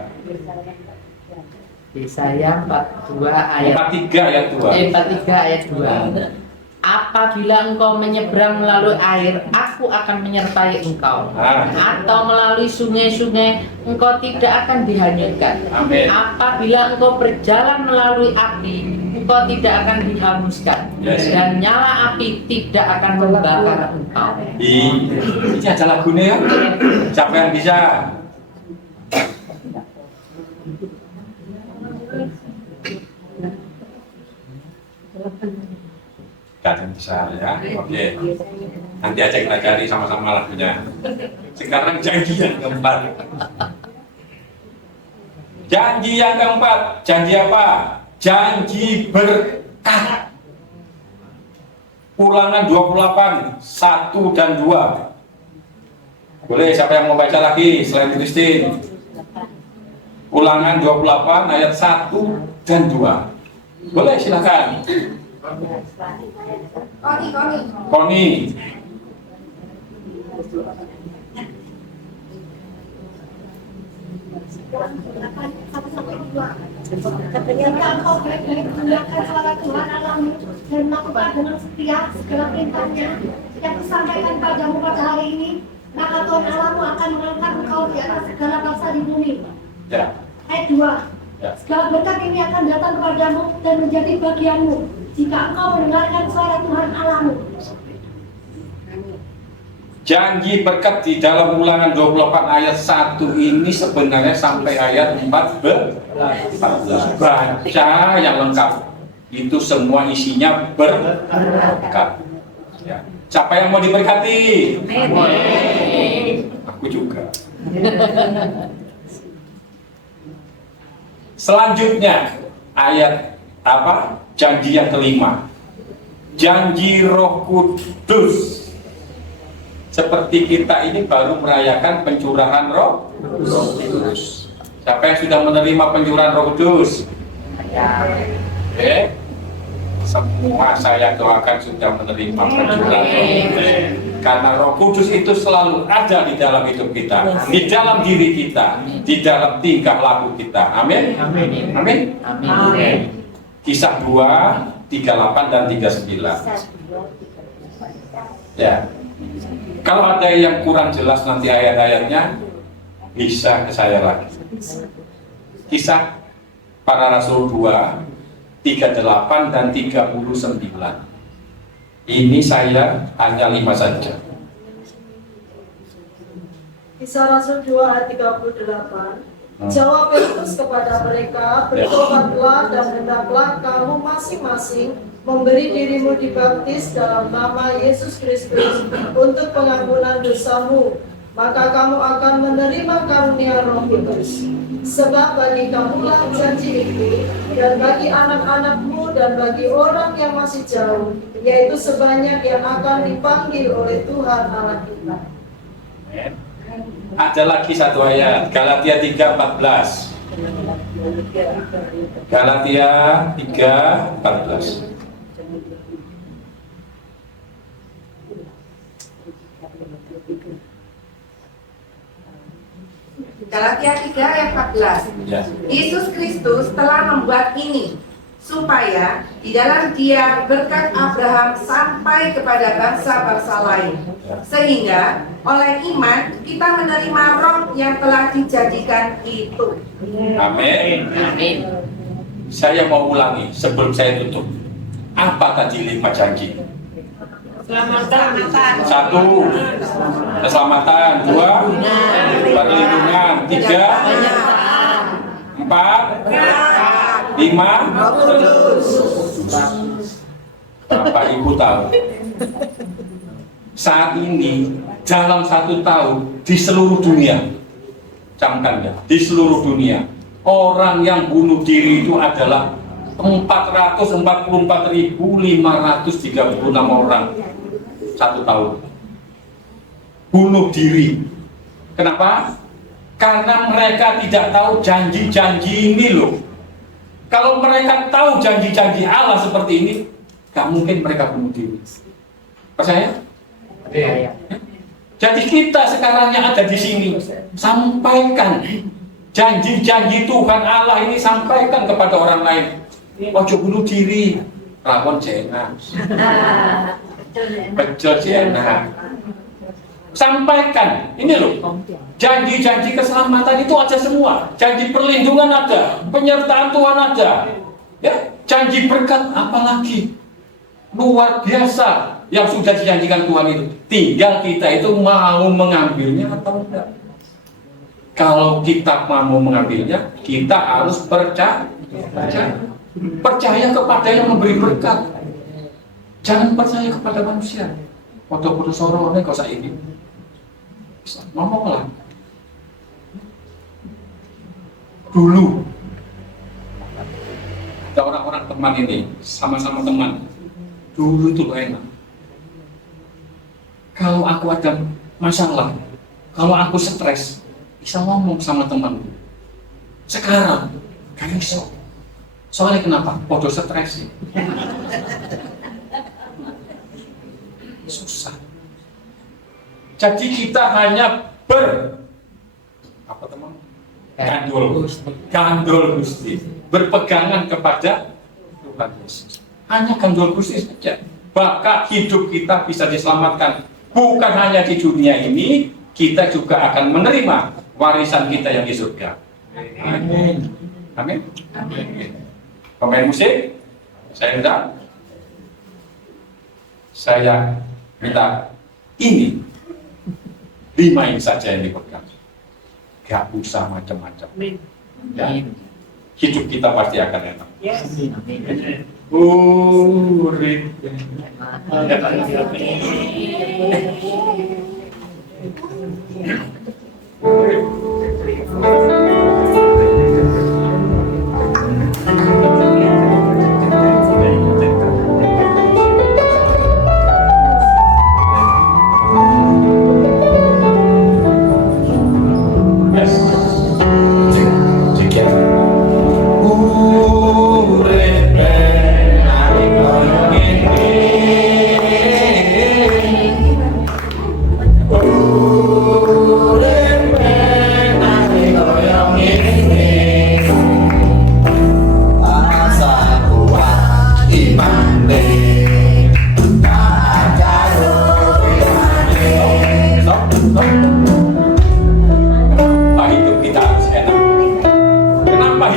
Yesaya 42 ayat 43 ayat 2. 43 ayat 2. Apabila engkau menyeberang melalui air, aku akan menyertai engkau. Atau melalui sungai-sungai, engkau tidak akan dihanyutkan. Amin. Apabila engkau berjalan melalui api, engkau tidak akan dihanguskan. Yes. Dan nyala api tidak akan membakar engkau. Ini ada lagunya ya. Siapa yang bisa? Gak ada yang bisa ya. Oke. Nanti aja kita cari sama-sama lagunya. Sekarang janji yang keempat. Janji yang keempat. Janji apa? Janji berkat. Ulangan 28, 1 dan 2. Boleh, siapa yang mau baca lagi selain Christine? Ulangan 28 ayat 1 dan 2. Boleh, silakan. Koni. Ketika engkau baik-baik mendengarkan suara Tuhan Allahmu dan melakukan dengan setia segala perintahnya yang kusampaikan padamu pada hari ini, maka Tuhan Allahmu akan mengangkat engkau di atas segala bangsa di bumi. Ya. Ayat 2. Ya. Segala berkat ini akan datang kepadamu dan menjadi bagianmu jika engkau mendengarkan suara Tuhan Allahmu. Janji berkat di dalam Ulangan 28 ayat 1 ini sebenarnya sampai ayat 14. Baca yang lengkap. Itu semua isinya berkat. Ya. Siapa yang mau diberkati? Aku juga. Selanjutnya ayat apa? Janji yang kelima. Janji Roh Kudus. Seperti kita ini baru merayakan pencurahan Roh Kudus. Siapa yang sudah menerima pencurahan Roh Kudus? Semua saya doakan sudah menerima pencurahan Roh Kudus. Karena Roh Kudus itu selalu ada di dalam hidup kita, di dalam diri kita, di dalam tingkah laku kita. Amin. Amin. Amin. Amin. Kisah 2, 38 dan 39. Ya. Kalau ada yang kurang jelas nanti ayat-ayatnya, bisa ke saya lagi. Kisah Para Rasul 2, 38 dan 39. Ini saya hanya 5 saja. Kisah Rasul 2 ayat 38. Jawab Petrus kepada mereka, bertobatlah dan hendaklah kamu masing-masing memberi dirimu dibaptis dalam nama Yesus Kristus untuk pengampunan dosamu, maka kamu akan menerima karunia Roh Kudus. Sebab bagi kamulah janji itu, dan bagi anak-anakmu dan bagi orang yang masih jauh, yaitu sebanyak yang akan dipanggil oleh Tuhan Allah kita. Ada lagi satu ayat, Galatia 3:14. Galatia 3:14. Galatia 3 ayat 14. Ya. Yesus Kristus telah membuat ini supaya di dalam Dia berkat Abraham sampai kepada bangsa-bangsa lain, sehingga oleh iman kita menerima roh yang telah dijadikan itu. Amin. Amin. Saya mau ulangi sebelum saya tutup. Apa tadi 5 janji? Satu, keselamatan. 2, perlindungan. 3, 4, 5. Bapak Ibu tahu, saat ini dalam 1 tahun di seluruh dunia, camkan ya, di seluruh dunia orang yang bunuh diri itu adalah 444.536 orang 1 tahun bunuh diri. Kenapa? Karena mereka tidak tahu janji-janji ini loh. Kalau mereka tahu janji-janji Allah seperti ini, gak mungkin mereka bunuh diri. Percaya? Jadi kita sekarang yang ada di sini, sampaikan janji-janji Tuhan Allah ini, sampaikan kepada orang lain. Ojo bunuh diri, lakon jena, bejo jena. Sampaikan, ini loh, janji-janji keselamatan itu ada semua, janji perlindungan ada, penyertaan Tuhan ada, ya, janji berkat apalagi luar biasa yang sudah dijanjikan Tuhan itu. Tinggal kita itu mau mengambilnya atau enggak. Kalau kita mau mengambilnya, kita harus percaya kepada yang memberi berkat. Jangan percaya kepada manusia. Foto-foto sorone kok saya ini. Ngomonglah. Dulu ada orang-orang teman ini, sama-sama teman. Dulu itu enak. Kalau aku ada masalah, kalau aku stres, bisa ngomong sama temanku. Sekarang gak bisa. Soalnya kenapa? Podo stres. Susah. Jadi kita hanya apa teman? Gandol Gusti. Berpegangan kepada Tuhan Yesus. Hanya gandol Gusti saja. Maka hidup kita bisa diselamatkan. Bukan hanya di dunia ini, kita juga akan menerima warisan kita yang di surga. Amin. Amin. Pemain musik, saya minta. Saya minta ini 5 ini saja yang dipegang. Gak usah macam-macam. Ya. Hidup kita pasti akan enak. Urip.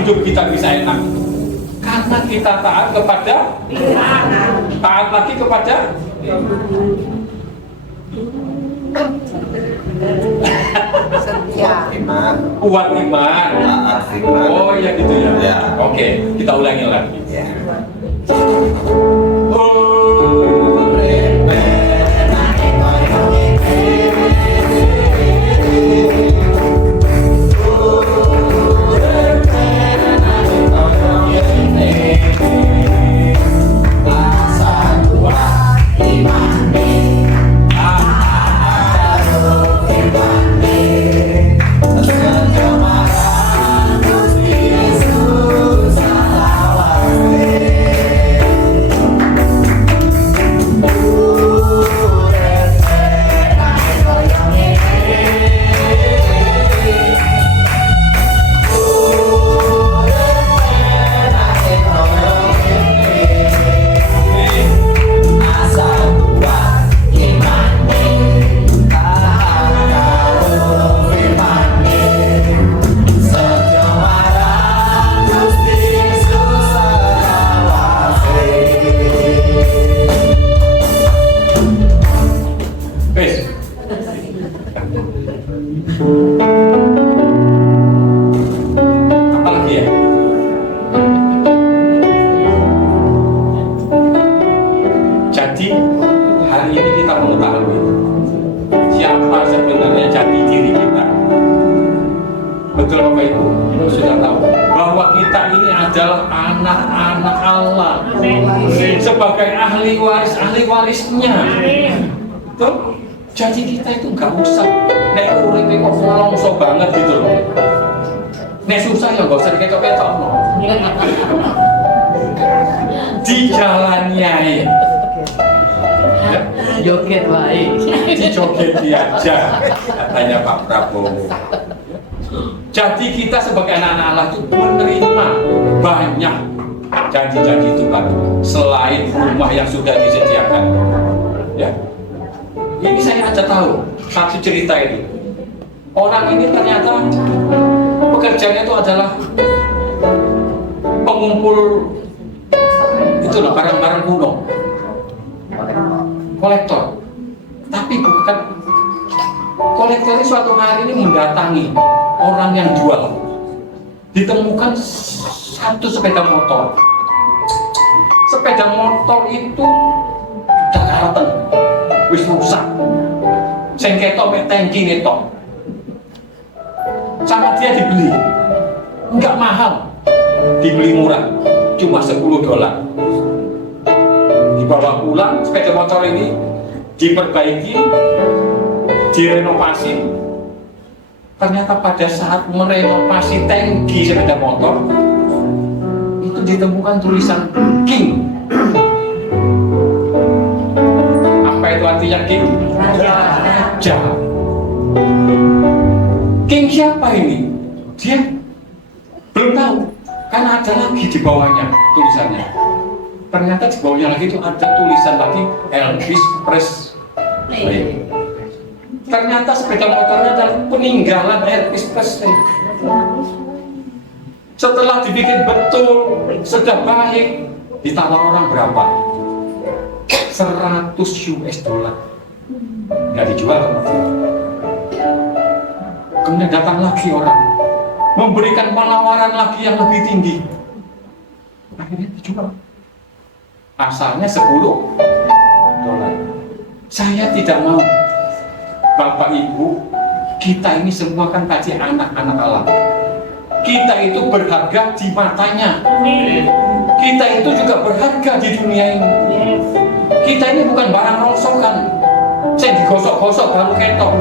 Hidup kita bisa enak karena kita taat kepada taat lagi kepada kuat iman. Oh ya gitu ya. Oke, kita ulangi lagi. Bapak Ibu sudah tahu bahwa kita ini adalah anak-anak Allah sebagai ahli warisnya. Tuh, jadi kita itu nggak usah nek urip kok nelongso banget gitu loh. Nek susah ya nggak usah diketok-ketok no. Dijalani aja. Joget baik. Dijogeti aja katanya Pak Prabowo. Jadi kita sebagai anak-anak Allah itu menerima banyak janji-janji Tuhan selain rumah yang sudah disediakan. Ya, ini saya aja tahu satu cerita ini. Orang ini ternyata pekerjaannya itu adalah pengumpul itu loh barang-barang kuno, kolektor. Tapi bukan kolektor ini suatu hari ini mendatangi orang yang jual. Ditemukan satu sepeda motor. Sepeda motor itu udah karatan, wis rusak. Sing ketok mek tangki netok. Sama dia dibeli, enggak mahal, dibeli murah, cuma $10. Dibawa pulang sepeda motor ini, diperbaiki, direnovasi. Ternyata pada saat merenovasi tangki sepeda motor itu ditemukan tulisan King. Apa itu artinya King? Raja. King siapa ini? Dia belum tahu, karena ada lagi di bawahnya tulisannya. Ternyata di bawahnya lagi itu ada tulisan lagi Elvis Presley. Ternyata sepeda motornya adalah peninggalan Elvis Presley. Setelah dibikin betul, sudah baik, ditawar orang berapa? $100. Nggak dijual. Kemudian datang lagi orang, memberikan penawaran lagi yang lebih tinggi. Akhirnya dijual. Asalnya $10. Saya tidak mau. Bapak Ibu, kita ini semua kan tadi anak-anak Allah. Kita itu berharga di matanya. Kita itu juga berharga di dunia ini. Kita ini bukan barang rongsokan. Saya digosok-gosok baru ketok.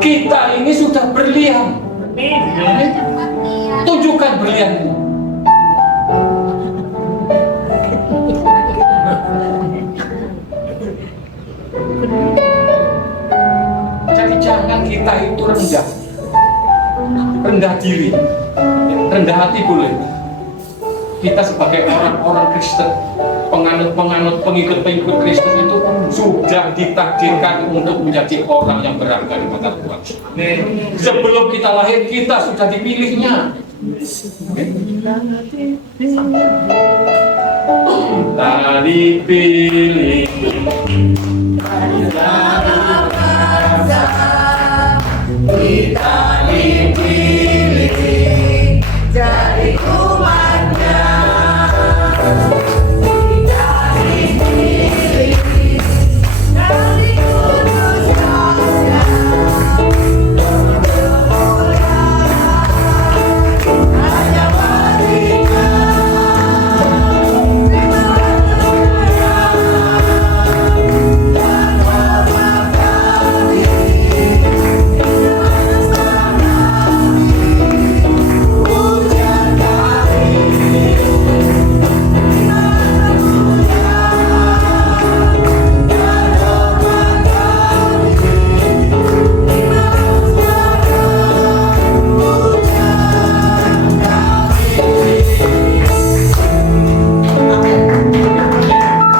Kita ini sudah berlian. Tunjukkan berlianmu. Jadi jangan kita itu rendah diri, rendah hati boleh. Kita sebagai orang-orang Kristen, penganut-penganut, pengikut-pengikut Kristus itu sudah ditakdirkan untuk menjadi orang yang berharga di mata Tuhan. Sebelum kita lahir, kita sudah dipilihnya. Kita dipilih. Kita dipilih jadi umatnya. Kita dipilih dari kudus Raja untuk kemuliaan hanya baginya.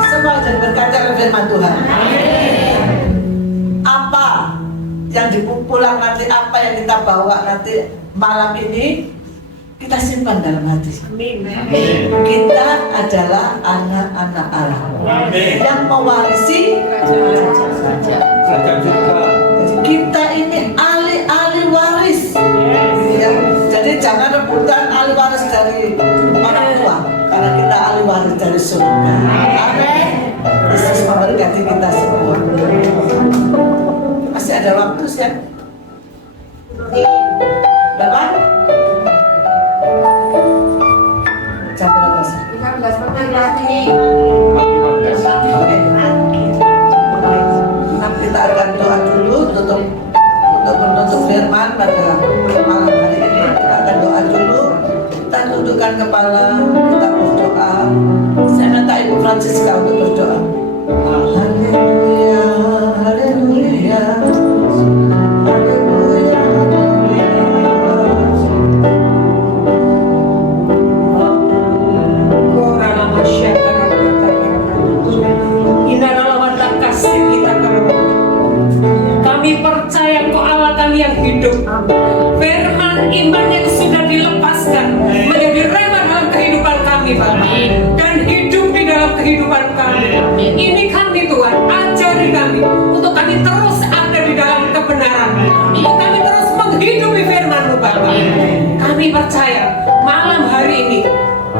Semua jadi berkaca ke firman Tuhan. Apa yang dipulang nanti, apa yang kita bawa nanti malam ini, kita simpan dalam hati. Kita adalah anak-anak Allah yang mewarisi Jadi kita ini ahli waris. Ya, jadi jangan rebutan ahli waris dari orang tua, karena kita ahli waris dari surga. Amin. Yesus memberkati kita semua. Masih ada waktu, Siap? 15 menit lagi. Oke. Kita akan doa dulu untuk menutup firman pada malam hari ini. Kita akan doa dulu. Kita tundukkan kepala, kita berdoa. Saya minta Ibu Francisca untuk berdoa. Haleluya, haleluya. Haleluya, Kami percaya Engkau Allah kami yang hidup. Firman iman yang sudah dilepaskan menjadi rema dalam kehidupan kami, Bapak, dan hidup di dalam kehidupan kami. Ini kami Tuhan, ajari kami untuk kami terus ada di dalam kebenaran, untuk kami terus menghidupi firman-Mu, Bapak. Kami percaya malam hari ini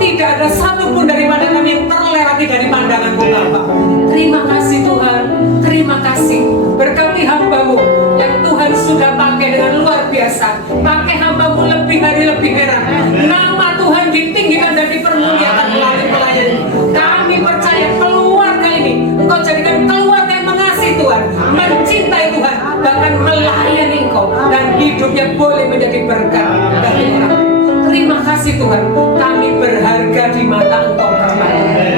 tidak ada satupun daripada kami yang terlewati dari pandangan-Mu, Bapak. Terima kasih Tuhan, terima kasih. Berkati hamba-Mu yang Tuhan sudah pakai dengan luar biasa. Pakai hamba-Mu lebih hari lebih heran. Nama Tuhan ditinggikan dan dipermuliakan melalui pelayan. Kami percaya keluarga ini Engkau jadikan keluarga yang mengasihi Tuhan, mencintai Tuhan, bahkan melayani Engkau, dan hidupnya boleh menjadi berkat bagi orang. Terima kasih Tuhan, kami berharga di mata Engkau, Bapa.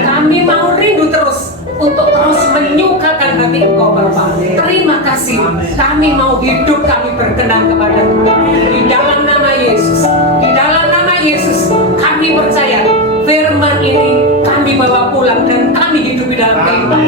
Kami mau rindu terus untuk terus menyukakan hati Engkau, Bapa. Terima kasih, kami mau hidup, kami berkenan kepada Tuhan. Di dalam nama Yesus, di dalam nama Yesus, kami percaya firman ini kami bawa pulang dan kami hidup di dalam kehidupan.